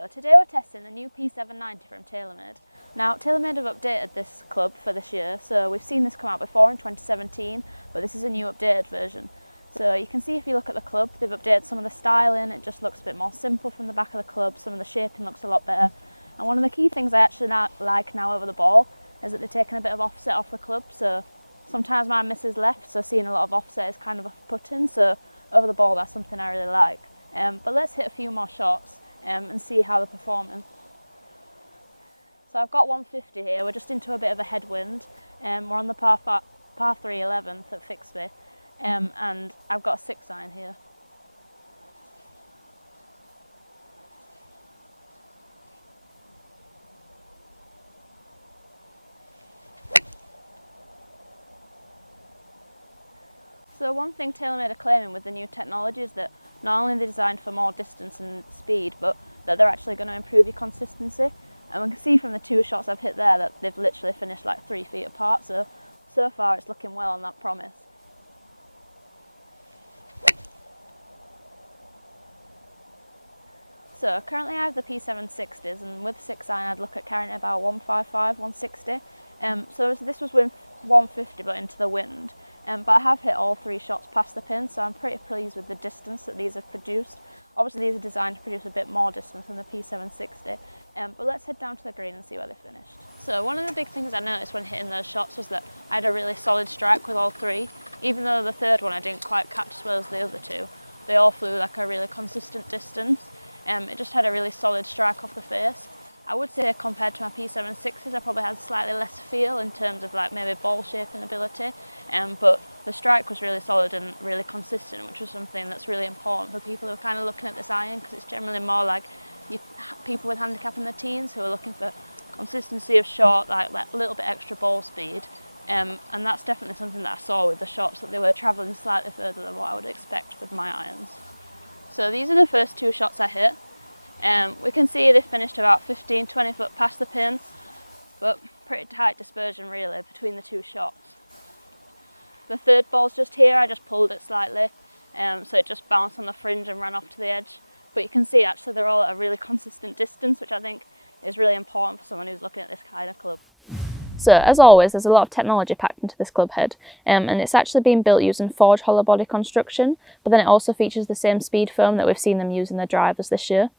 So today we're testing the new P790 from TaylorMade. Now TaylorMade have updated this club for this year, so we've seen this come out before in 2017, but this is a new updated version. So you can see if you look at the club, they've updated some of the styling, it just looks a bit more simple from the back of the club, some of the shaping looks a lot better. And one of the key things I actually like now over the ball is that they're taking a bit of offset off the club, so sometimes mine misses left, so seeing a lot of offset is kind of off-putting, so over the ball that's something I really like. But let's hit a few more shots and see how they're performing. So I've got 150 here, we're just into a bit of a headwind, we're on the par 3 11th at Fixby, and I've got a 6-iron here. So one thing TaylorMade are claiming with the new technology is that not only are they designed for more distance and speed, but that they're actually going to improve your consistency. And we can see from the 2 shots I've hit there that they've literally finished like 3 feet apart, so far it's looking well on that promise. So currently I have the P760s, and with 6-iron I'd look at carrying it about 155, 160. So this was with 150 but into the wind. But I have hit all 3 shots past the pin, so I'm pretty pleased with the distance that these have produced. Obviously these are designed to produce a bit more distance than the P760, but let's head down to the green and see where they finished. So one of the big things I noticed when hitting those shots was that I had a really solid strike with all 3. Even though the 3rd one I didn't quite catch as well as the other 2, they all flew like a really consistent distance. It just had a really solid strike off the face. I would say compared to my P760s I probably had slightly less feel in terms of like maybe ball shaping ability, but the strike was really solid and really consistent, which was something that's really important for people who are kind of looking at this iron, because it's generally more like people with handicap in their teens who are looking for consistency of shot, like a little bit extra ball speed, and that's definitely something that I saw with the shots, that they were travelling slightly further than what I would expect with my irons. So these are the first 2 shots I hit. We can see they finished about 15-20 foot past the pin, but pretty tight dispersion really between the 2 shots. The 3rd ball's just here, I just pulled it slightly, so it just bounced on the fringe and ran off to the edge. But you can see actually they're all at a really consistent distance, which I think is really important for someone who's looking at this kind of club. So as always, there's a lot of technology packed into this club head, and it's actually been built using forged hollow body construction, but then it also features the same speed foam that we've seen them use in their drivers this year.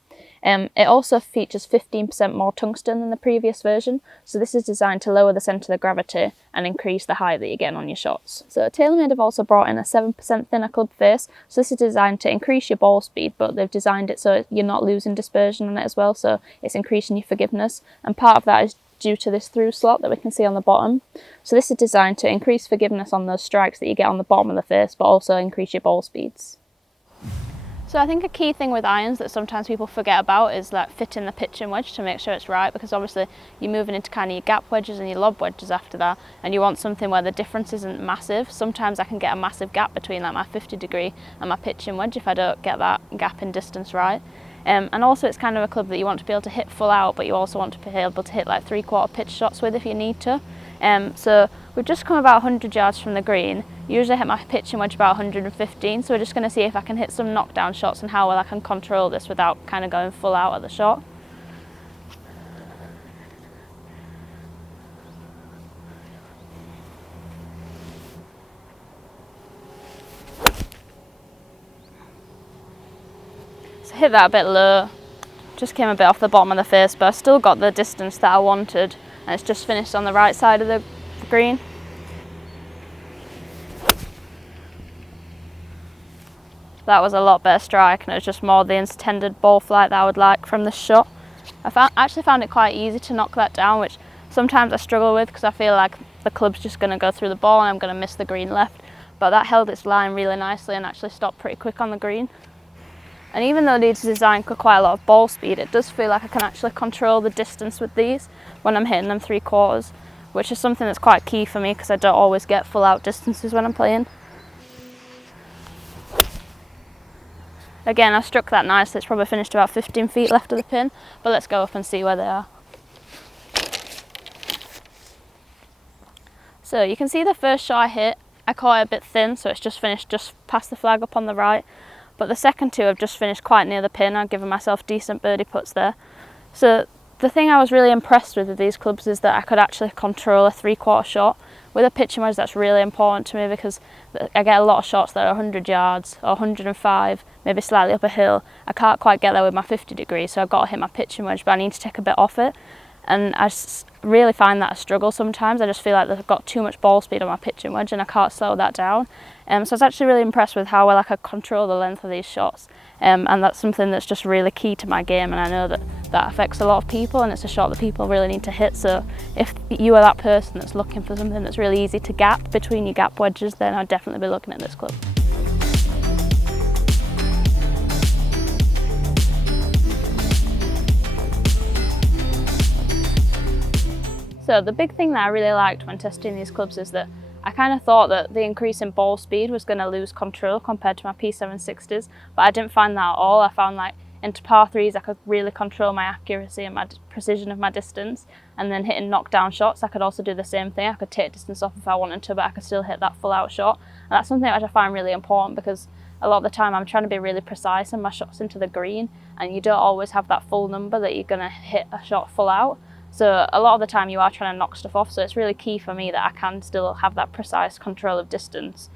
It also features 15% more tungsten than the previous version, so this is designed to lower the centre of gravity and increase the height that you're getting on your shots. So TaylorMade have also brought in a 7% thinner club face, so this is designed to increase your ball speed, but they've designed it so you're not losing dispersion on it as well, so it's increasing your forgiveness, and part of that is due to this through slot that we can see on the bottom. So this is designed to increase forgiveness on those strikes that you get on the bottom of the face, but also increase your ball speeds. So I think a key thing with irons that sometimes people forget about is like fitting the pitching wedge to make sure it's right, because obviously you're moving into kind of your gap wedges and your lob wedges after that, and you want something where the difference isn't massive. Sometimes I can get a massive gap between like my 50 degree and my pitching wedge if I don't get that gap in distance right. And also it's kind of a club that you want to be able to hit full out, but you also want to be able to hit like 3/4 pitch shots with if you need to. So we've just come about 100 yards from the green. Usually I hit my pitching wedge about 115, so we're just going to see if I can hit some knockdown shots and how well I can control this without kind of going full out at the shot. So hit that a bit low, just came a bit off the bottom of the face, but I still got the distance that I wanted, and it's just finished on the right side of the green. That was a lot better strike, and it was just more the intended ball flight that I would like from this shot. I actually found it quite easy to knock that down, which sometimes I struggle with because I feel like the club's just going to go through the ball and I'm going to miss the green left. But that held its line really nicely and actually stopped pretty quick on the green. And even though these are designed for quite a lot of ball speed, it does feel like I can actually control the distance with these when I'm hitting them 3/4, which is something that's quite key for me because I don't always get full out distances when I'm playing. Again, I struck that nicely, it's probably finished about 15 feet left of the pin, but let's go up and see where they are. So you can see the first shot I hit, I caught it a bit thin, so it's just finished just past the flag up on the right. But the second 2 have just finished quite near the pin. I've given myself decent birdie putts there. So the thing I was really impressed with these clubs is that I could actually control a 3/4 shot. With a pitching wedge, that's really important to me because I get a lot of shots that are 100 yards or 105, maybe slightly up a hill. I can't quite get there with my 50 degrees, so I've got to hit my pitching wedge, but I need to take a bit off it. And I really find that a struggle sometimes. I just feel like I've got too much ball speed on my pitching wedge and I can't slow that down. So I was actually really impressed with how well I could control the length of these shots. And that's something that's just really key to my game, and I know that affects a lot of people, and it's a shot that people really need to hit. So if you are that person that's looking for something that's really easy to gap between your gap wedges, then I'd definitely be looking at this club. So the big thing that I really liked when testing these clubs is that I kind of thought that the increase in ball speed was going to lose control compared to my P760s, but I didn't find that at all. I found like into par threes I could really control my accuracy and my precision of my distance, and then hitting knockdown shots I could also do the same thing. I could take distance off if I wanted to, but I could still hit that full out shot, and that's something which I find really important because a lot of the time I'm trying to be really precise in my shots into the green, and you don't always have that full number that you're going to hit a shot full out. So a lot of the time you are trying to knock stuff off, so it's really key for me that I can still have that precise control of distance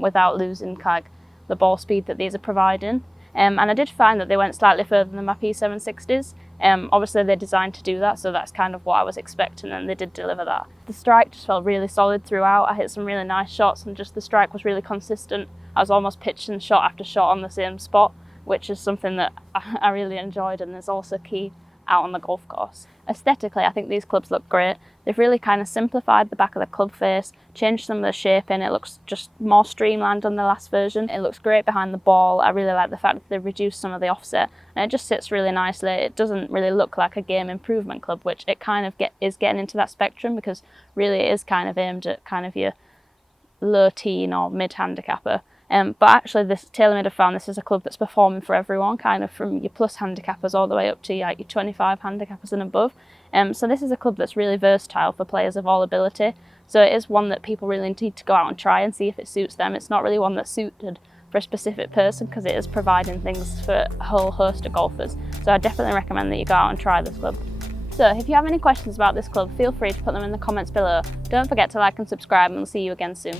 without losing kind of the ball speed that these are providing. And I did find that they went slightly further than my P760s. Obviously they're designed to do that, so that's kind of what I was expecting, and they did deliver that. The strike just felt really solid throughout. I hit some really nice shots, and just the strike was really consistent. I was almost pitching shot after shot on the same spot, which is something that I really enjoyed, and is also key out on the golf course. Aesthetically, I think these clubs look great. They've really kind of simplified the back of the club face, changed some of the shaping. It looks just more streamlined on the last version. It looks great behind the ball. I really like the fact that they've reduced some of the offset, and it just sits really nicely. It doesn't really look like a game improvement club, which it kind of is getting into that spectrum, because really it is kind of aimed at kind of your low teen or mid handicapper. But actually this TaylorMade have found this is a club that's performing for everyone, kind of from your plus handicappers all the way up to your 25 handicappers and above. So this is a club that's really versatile for players of all ability. So it is one that people really need to go out and try and see if it suits them. It's not really one that's suited for a specific person, because it is providing things for a whole host of golfers. So I definitely recommend that you go out and try this club. So if you have any questions about this club, feel free to put them in the comments below. Don't forget to like and subscribe, and we'll see you again soon.